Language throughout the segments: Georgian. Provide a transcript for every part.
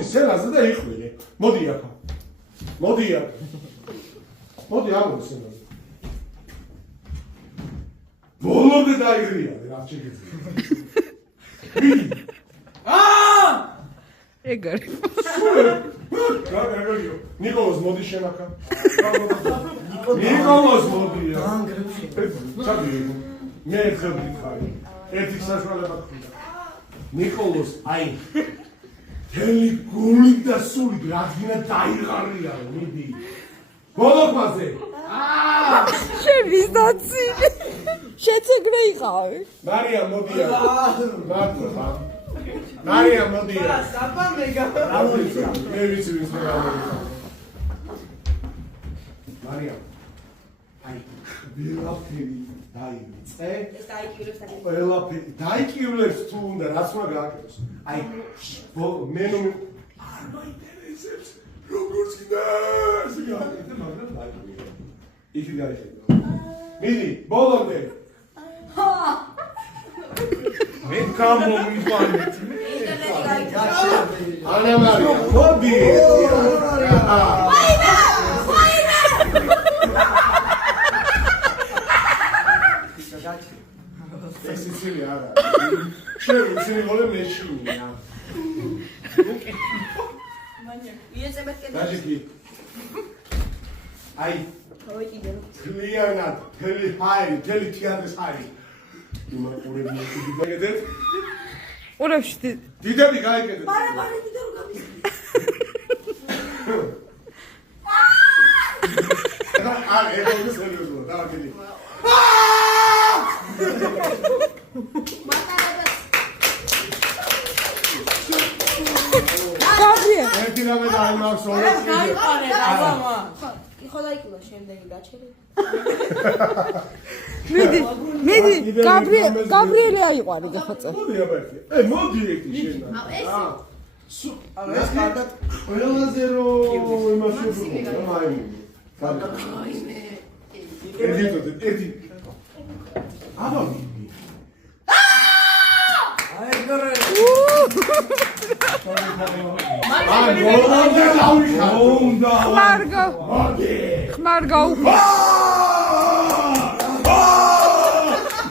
მოდი სცენაზე და იყვინე. მოდი აქ. მოდი აქ. მოდი ამოდი სცენაზე. ბოლომდე დაიგრიანე რა შეგიძლია. ეგარი. რა ეგარიო. ნიკოლოზ მოდი შენ აქ. ნიკოლოზ მოდი. ჩადიო. მე ხები ხარი. ერთი საშუალება გქონდა. ნიკოლოზ აი თელი გული და სული რადგინა დაიღარია მიდი. ბოლოქმაზე. შევის დაცი. შეცეგრე იყავი. მარია მოდი აქ. მართლა. მარია მოდი აქ. საბა მეგა. მე ვიცი ვის მე გამოვიდა. მარია. აი ვერაფერი დაივიწე. ეს დაიკივლებს და ყველაფერი დაიკივლებს თუ უნდა რაც უნდა გააკეთოს. აი მე ნუ არ მაინტერესებს როგორც გინდას გააკეთე მაგრამ დაიკივლე. იქი გაიხედო. მიდი ბოლომდე. მე გამომიყვანეთ. ანა მარია მოდი. ეს ისინი არა. შენ ისინი მოლე მეშინია. მანია. იეწებეთ კიდე. დაჟიკი. აი. გავიკიდე. კლიანად, თელი ჰაერი, თელი თეატრის ჰაერი. იმა ყურები მოგიდეთ. ყურებში დიდები გაიგეთ. მარა კიდე რომ გამის. არ ეგონა სერიოზულად, დავაგიდი. გაბრიელ. ერთი რამე დაიმახსოვრე. გაიყარე ბაბამა. ხო დაიკილა შემდეგი გაჩერე. მიდი, გაბრიელე აიყვანი გახოწე. მოდი აბა. მოდი ერთი შენ. ეს კარგად ყველაზე რო იმაში ვბრუნო, მაინი. აიმე. ერთი. აბა. აიგარე. აი, ბოლომდე დავიხარ. უნდა. ხმარ გაუხო.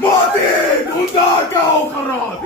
მოდი, უნდა გავხაროთ.